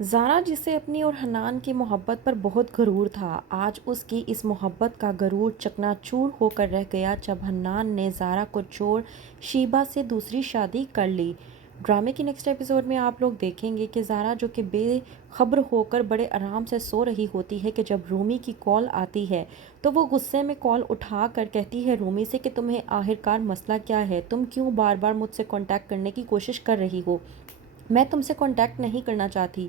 زارا جسے اپنی اور حنان کی محبت پر بہت غرور تھا، آج اس کی اس محبت کا غرور چکنا چور ہو کر رہ گیا جب حنان نے زارا کو چھوڑ شیبا سے دوسری شادی کر لی۔ ڈرامے کی نیکسٹ ایپیسوڈ میں آپ لوگ دیکھیں گے کہ زارا جو کہ بے خبر ہو کر بڑے آرام سے سو رہی ہوتی ہے کہ جب رومی کی کال آتی ہے تو وہ غصے میں کال اٹھا کر کہتی ہے رومی سے کہ تمہیں آخرکار مسئلہ کیا ہے، تم کیوں بار بار مجھ سے کانٹیکٹ کرنے کی کوشش کر رہی ہو؟ میں تم سے کانٹیکٹ نہیں کرنا چاہتی،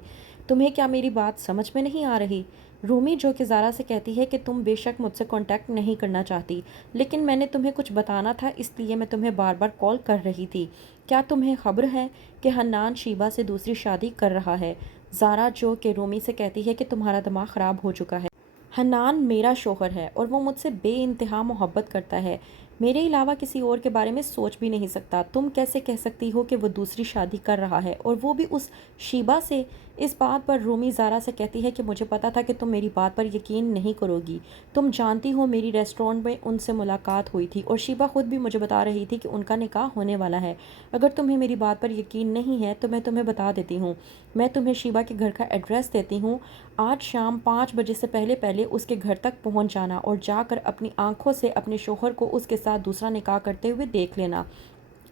تمہیں کیا میری بات سمجھ میں نہیں آ رہی؟ رومی جو کہ زارا سے کہتی ہے کہ تم بے شک مجھ سے کانٹیکٹ نہیں کرنا چاہتی، لیکن میں نے تمہیں کچھ بتانا تھا اس لیے میں تمہیں بار بار کال کر رہی تھی۔ کیا تمہیں خبر ہے کہ حنان شیبا سے دوسری شادی کر رہا ہے؟ زارا جو کہ رومی سے کہتی ہے کہ تمہارا دماغ خراب ہو چکا ہے۔ حنان میرا شوہر ہے اور وہ مجھ سے بے انتہا محبت کرتا ہے، میرے علاوہ کسی اور کے بارے میں سوچ بھی نہیں سکتا۔ تم کیسے کہہ سکتی ہو کہ وہ دوسری شادی کر رہا ہے اور وہ بھی اس شیبا سے؟ اس بات پر رومی زارا سے کہتی ہے کہ مجھے پتا تھا کہ تم میری بات پر یقین نہیں کرو گی، تم جانتی ہو میری ریسٹورنٹ میں ان سے ملاقات ہوئی تھی اور شیبا خود بھی مجھے بتا رہی تھی کہ ان کا نکاح ہونے والا ہے۔ اگر تمہیں میری بات پر یقین نہیں ہے تو میں تمہیں بتا دیتی ہوں، میں تمہیں شیبا کے گھر کا ایڈریس دیتی ہوں، آج شام 5 بجے سے پہلے پہلے اس کے گھر تک پہنچ جانا اور جا کر اپنی آنکھوں سے اپنے شوہر کو اس کے ساتھ دوسرا نکاح کرتے ہوئے دیکھ لینا۔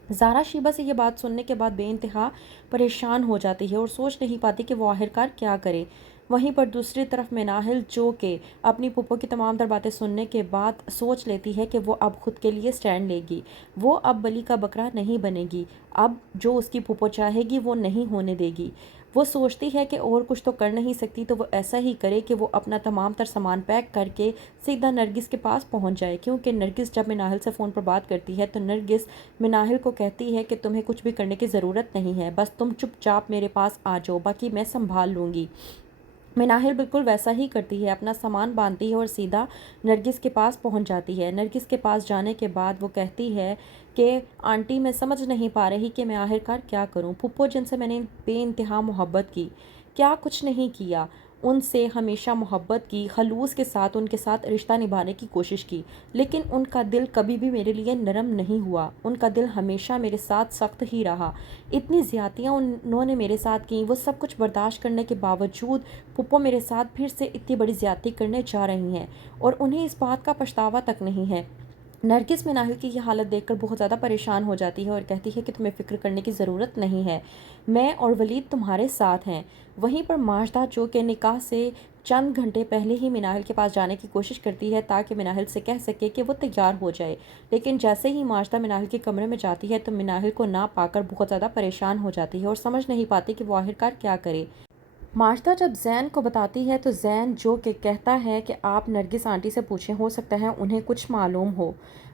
زارا شیبا سے یہ بات سننے کے بعد بے انتہا پریشان ہو جاتی ہے اور سوچ نہیں پاتی کہ وہ آخرکار کیا کرے۔ وہیں پر دوسری طرف مناہل جو کہ اپنی پھپھو کی تمام تر باتیں سننے کے بعد سوچ لیتی ہے کہ وہ اب خود کے لیے سٹینڈ لے گی، وہ اب بلی کا بکرا نہیں بنے گی، اب جو اس کی پھپھو چاہے گی وہ نہیں ہونے دے گی۔ وہ سوچتی ہے کہ اور کچھ تو کر نہیں سکتی تو وہ ایسا ہی کرے کہ وہ اپنا تمام تر سامان پیک کر کے سیدھا نرگس کے پاس پہنچ جائے، کیونکہ نرگس جب مناہل سے فون پر بات کرتی ہے تو نرگس مناہل کو کہتی ہے کہ تمہیں کچھ بھی کرنے کی ضرورت نہیں ہے، بس تم چپ چاپ میرے پاس آ جاؤ، باقی میں سنبھال لوں گی۔ مناہل بالکل ویسا ہی کرتی ہے، اپنا سامان باندھتی ہے اور سیدھا نرگس کے پاس پہنچ جاتی ہے۔ نرگس کے پاس جانے کے بعد وہ کہتی ہے کہ آنٹی میں سمجھ نہیں پا رہی کہ میں آخرکار کیا کروں، پھپھو جن سے میں نے بے انتہا محبت کی، کیا کچھ نہیں کیا، ان سے ہمیشہ محبت کی، خلوص کے ساتھ ان کے ساتھ رشتہ نبھانے کی کوشش کی، لیکن ان کا دل کبھی بھی میرے لیے نرم نہیں ہوا، ان کا دل ہمیشہ میرے ساتھ سخت ہی رہا، اتنی زیادتیاں انہوں نے میرے ساتھ کیں، وہ سب کچھ برداشت کرنے کے باوجود پھپھو میرے ساتھ پھر سے اتنی بڑی زیادتی کرنے جا رہی ہیں اور انہیں اس بات کا پچھتاوا تک نہیں ہے۔ نرگس مناہل کی یہ حالت دیکھ کر بہت زیادہ پریشان ہو جاتی ہے اور کہتی ہے کہ تمہیں فکر کرنے کی ضرورت نہیں ہے، میں اور ولید تمہارے ساتھ ہیں۔ وہیں پر ماجدہ جو کہ نکاح سے چند گھنٹے پہلے ہی مناہل کے پاس جانے کی کوشش کرتی ہے تاکہ مناہل سے کہہ سکے کہ وہ تیار ہو جائے، لیکن جیسے ہی ماجدہ مناہل کے کمرے میں جاتی ہے تو مناہل کو نہ پا کر بہت زیادہ پریشان ہو جاتی ہے اور سمجھ نہیں پاتی کہ وہ آخرکار کیا کرے۔ ماجدہ جب زین کو بتاتی ہے تو زین جو کہ کہتا ہے کہ آپ نرگس آنٹی سے پوچھیں، ہو سکتا ہے انہیں کچھ معلوم ہو۔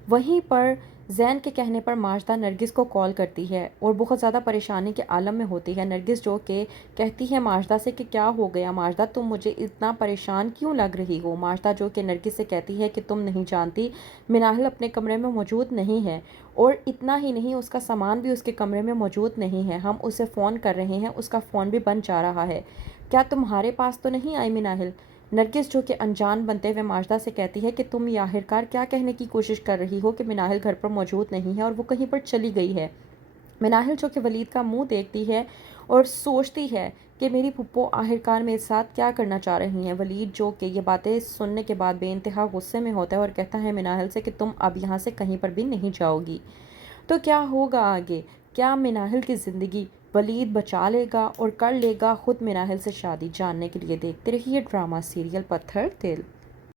وہیں پر زین کے کہنے پر ماجدہ نرگس کو کال کرتی ہے اور بہت زیادہ پریشانی کے عالم میں ہوتی ہے۔ نرگس جو کہ کہتی ہے ماجدہ سے کہ کیا ہو گیا ماجدہ، تم مجھے اتنا پریشان کیوں لگ رہی ہو؟ ماجدہ جو کہ نرگس سے کہتی ہے کہ تم نہیں جانتی مناہل اپنے کمرے میں موجود نہیں ہے، اور اتنا ہی نہیں اس کا سامان بھی اس کے کمرے میں موجود نہیں ہے، ہم اسے فون کر رہے ہیں، اس کا فون بھی بند جا رہا ہے، کیا تمہارے پاس تو نہیں آئی مناہل؟ نرگس جو کہ انجان بنتے ہوئے ماجدہ سے کہتی ہے کہ تم یہ آخرکار کیا کہنے کی کوشش کر رہی ہو کہ مناہل گھر پر موجود نہیں ہے اور وہ کہیں پر چلی گئی ہے۔ مناہل جو کہ ولید کا منہ دیکھتی ہے اور سوچتی ہے کہ میری پھپھو آخرکار میرے ساتھ کیا کرنا چاہ رہی ہیں۔ ولید جو کہ یہ باتیں سننے کے بعد بے انتہا غصے میں ہوتا ہے اور کہتا ہے مناہل سے کہ تم اب یہاں سے کہیں پر بھی نہیں جاؤ گی۔ تو کیا ہوگا آگے؟ کیا مناہل کی زندگی ولید بچا لے گا اور کر لے گا خود مناہل سے شادی؟ جاننے کے لیے دیکھتے رہیے ڈرامہ سیریل پتھر دل۔